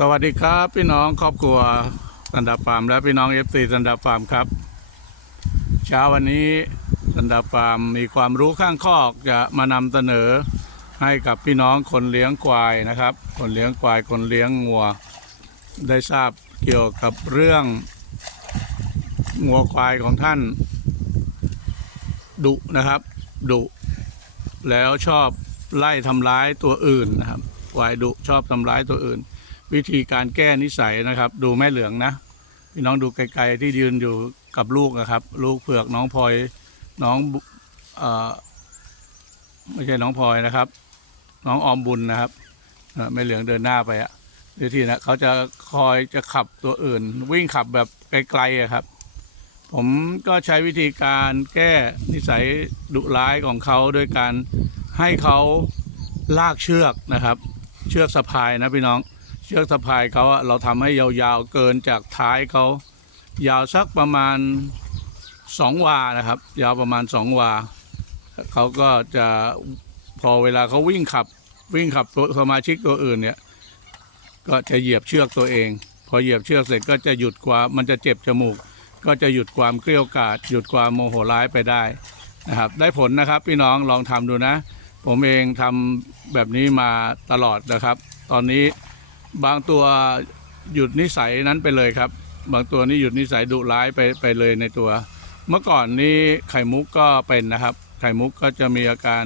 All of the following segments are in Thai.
สวัสดีครับ พี่น้องครอบครัวสันดาฟาร์มและพี่น้องเอฟซีสันดาฟาร์มครับ เช้าวันนี้สันดาฟาร์มมีความรู้ข้างคอกจะมานำเสนอให้กับพี่น้องคนเลี้ยงควายนะครับ คนเลี้ยงควายคนเลี้ยงงัว ได้ทราบเกี่ยวกับเรื่องงัวควายของท่าน ดุนะครับ ดุแล้วชอบไล่ทำร้ายตัวอื่นนะครับควายดุชอบทำร้ายตัวอื่น วิธีการแก้นิสัยนะครับ ดูแม่เหลืองนะพี่น้องดูไกลๆที่ยืนอยู่กับลูกนะครับ ลูกเผือกน้องพลอยน้องอไม่ใช่น้องพลอยนะครับ น้องออมบุญนะครับแม่เหลืองเดินหน้าไปอะวิธีนะเขาจะคอยจะขับตัวอื่น วิ่งขับแบบไกลๆอะครับ ผมก็ใช้วิธีการแก้นิสัยดุร้ายของเขาโดยการให้เขาลากเชือกนะครับ เชือกสะพายนะพี่น้อง เชือกสะพายเขาอะเราทำให้ยาวๆเกินจากท้ายเขายาวสักประมาณสองวานะครับ ยาวประมาณสองวาเขาก็จะพอเวลาเขาวิ่งขับวิ่งขับตัวสมาชิกตัวอื่นเนี่ย ก็จะเหยียบเชือกตัวเอง พอเหยียบเชือกเสร็จก็จะหยุดความมันจะเจ็บจมูก ก็จะหยุดความเกลี้ยวกาดหยุดความโมโหร้ายไปได้นะครับ ได้ผลนะครับพี่น้องลองทำดูนะ ผมเองทำแบบนี้มาตลอดนะครับ ตอนนี้ บางตัวหยุดนิสัยนั้นไปเลยครับ บางตัวนี่หยุดนิสัยดุร้ายไปไปเลยในตัว เมื่อก่อนนี้ไข่มุกก็เป็นนะครับ ไข่มุกก็จะมีอาการ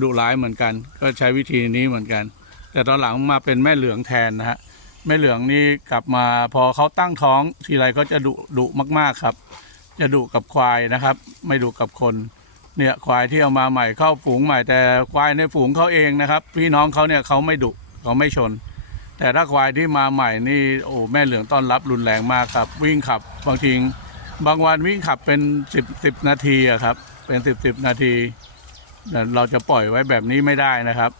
ดุร้ายเหมือนกัน ก็ใช้วิธีนี้เหมือนกัน แต่ตอนหลังมาเป็นแม่เหลืองแทนนะฮะแม่เหลืองนี่กลับมาพอเขาตั้งท้องทีไรก็จะดุดุมากๆครับ จะดุกับควายนะครับ ไม่ดุกับคนเนี่ยควายที่เอามาใหม่เข้าฝูงใหม่แต่ควายในฝูงเขาเองนะครับ พี่น้องเขาเนี่ยเขาไม่ดุเขาไม่ชน แต่ถ้าควายที่มาใหม่นี่โอ้แม่เหลืองต้อนรับรุนแรงมากครับ วิ่งขับบางทีบางวันวิ่งขับเป็นสิบสิบนาทีอะครับ เป็นสิบสิบนาที เราจะปล่อยไว้แบบนี้ไม่ได้นะครับ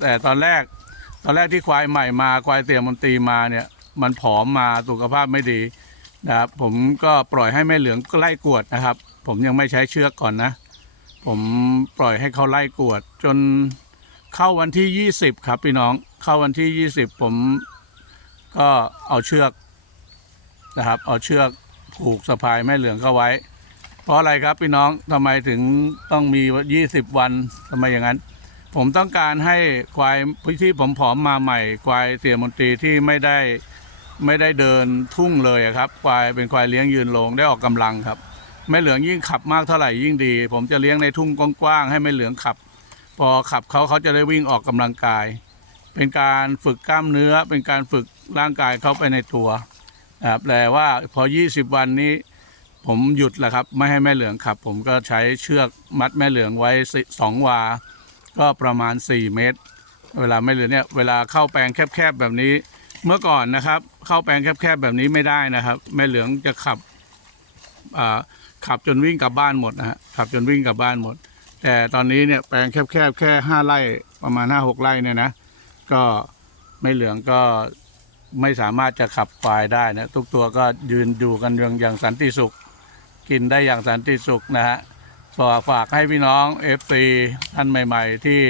แต่ตอนแรกตอนแรกที่ควายใหม่มาควายเตี่ยมันตีมาเนี่ยมันผอมมาสุขภาพไม่ดีนะครับผมก็ปล่อยให้แม่เหลืองไล่กวดนะครับ ผมยังไม่ใช้เชือกก่อนนะ ผมปล่อยให้เขาไล่กวดจน เข้าวันที่ 20 ครับพี่น้องเข้าวันที่ 20 ผมก็เอาเชือกนะครับ เอาเชือกผูกสะพายแม่เหลืองเข้าไว้ เพราะอะไรครับพี่น้องทำไมถึงต้องมี 20 วันทำไมอย่างนั้น ผมต้องการให้ควายที่ผมผอมมาใหม่ ควายเสียมนตรีที่ไม่ได้ไม่ได้เดินทุ่งเลยครับ ควายเป็นควายเลี้ยงยืนลงได้ออกกำลังครับแม่เหลืองยิ่งขับมากเท่าไหร่ยิ่งดี ผมจะเลี้ยงในทุ่งกว้างๆให้แม่เหลืองขับ พอขับเขาเขาจะได้วิ่งออกกำลังกาย เป็นการฝึกกล้ามเนื้อ เป็นการฝึกร่างกายเขาไปในตัวครับแต่ว่าพอ 20 วันนี้ ผมหยุดแล้วครับ ไม่ให้แม่เหลืองขับ ผมก็ใช้เชือกมัดแม่เหลืองไว้สองวา ก็ประมาณ 4 เมตร เวลาแม่เหลืองเนี่ยเวลาเข้าแปลงแคบๆแบบนี้ เมื่อก่อนนะครับ เข้าแปลงแคบๆแบบนี้ไม่ได้นะครับ แม่เหลืองจะขับขับจนวิ่งกลับบ้านหมดนะฮะขับจนวิ่งกลับบ้านหมด แต่ตอนนี้เนี่ยแปลงแคบๆแค่ห้าไร่ประมาณห้าหกไร่เนี่ยนะ ก็ไม่เหลืองก็ไม่สามารถจะขับควายได้นะ ทุกตัวก็ยืนดูกันอย่างอย่างสันติสุข กินได้อย่างสันติสุขนะฮะฝากฝากให้พี่น้องเอฟซีท่านใหม่ ๆ ที่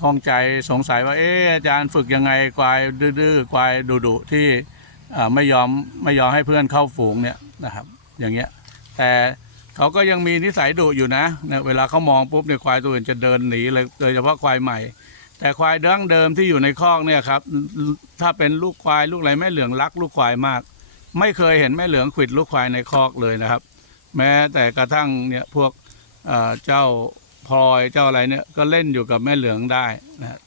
ข้องใจสงสัยว่าเอออาจารย์ฝึกยังไงควายดื้อๆควายดุๆที่ไม่ยอมไม่ยอมให้เพื่อนเข้าฝูงเนี่ยนะครับ อย่างเงี้ยแต่ เขาก็ยังมีนิสัยดุอยู่นะเนี่ยเวลาเขามองปุ๊บเนี่ยควายตัวอื่นจะเดินหนีเลยโดยเฉพาะควายใหม่ แต่ควายดั้งเดิมที่อยู่ในคอกเนี่ยครับ ถ้าเป็นลูกควายลูกอะไรแม่เหลืองรักลูกควายมาก ไม่เคยเห็นแม่เหลืองขิดลูกควายในคอกเลยนะครับ แม้แต่กระทั่งเนี่ยพวกเจ้าพลอยเจ้าอะไรเนี่ยก็เล่นอยู่กับแม่เหลืองได้นะ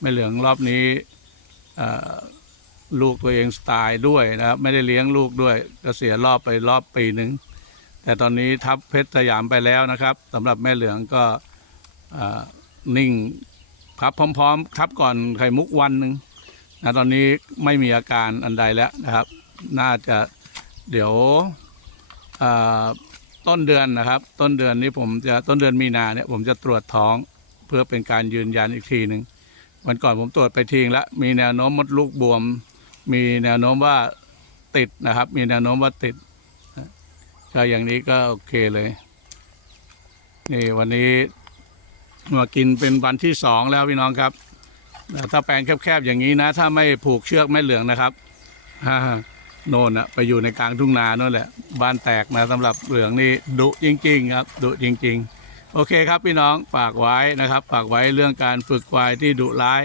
แม่เหลืองรอบนี้ลูกตัวเองตายด้วยนะครับไม่ได้เลี้ยงลูกด้วยก็เสียรอบไปรอบปีหนึ่ง แต่ตอนนี้ทับเพชรสยามไปแล้วนะครับสำหรับแม่เหลืองก็นิ่งทับพร้อมๆ ทับก่อนไข่มุกวันหนึ่งนะตอนนี้ไม่มีอาการอันใดแล้วนะครับ น่าจะเดี๋ยวต้นเดือนนะครับ ต้นเดือนนี้ผมจะต้นเดือนมีนาเนี่ยผมจะตรวจท้องเพื่อเป็นการยืนยันอีกทีหนึ่งวันก่อนผมตรวจไปทิ้งแล้วมีแนวโน้มมดลูกบวม มีแนวโน้มว่าติดนะครับ มีแนวโน้มว่าติด ก็อย่างนี้ก็โอเคเลย นี่วันนี้มากินเป็นวันที่สองแล้วพี่น้องครับ ถ้าแปลงแคบๆอย่างนี้นะ ถ้าไม่ผูกเชือกแม่เหลืองนะครับโน่นอะไปอยู่ในกลางทุ่งนาโน่นแหละ บ้านแตกนะสำหรับเหลืองนี่ดุจริง ๆ ครับดุจริง ๆ โอเคครับพี่น้องฝากไว้นะครับ ฝากไว้เรื่องการฝึกควายที่ดุร้าย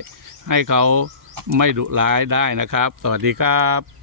ให้เขาไม่ดุร้ายได้นะครับ สวัสดีครับ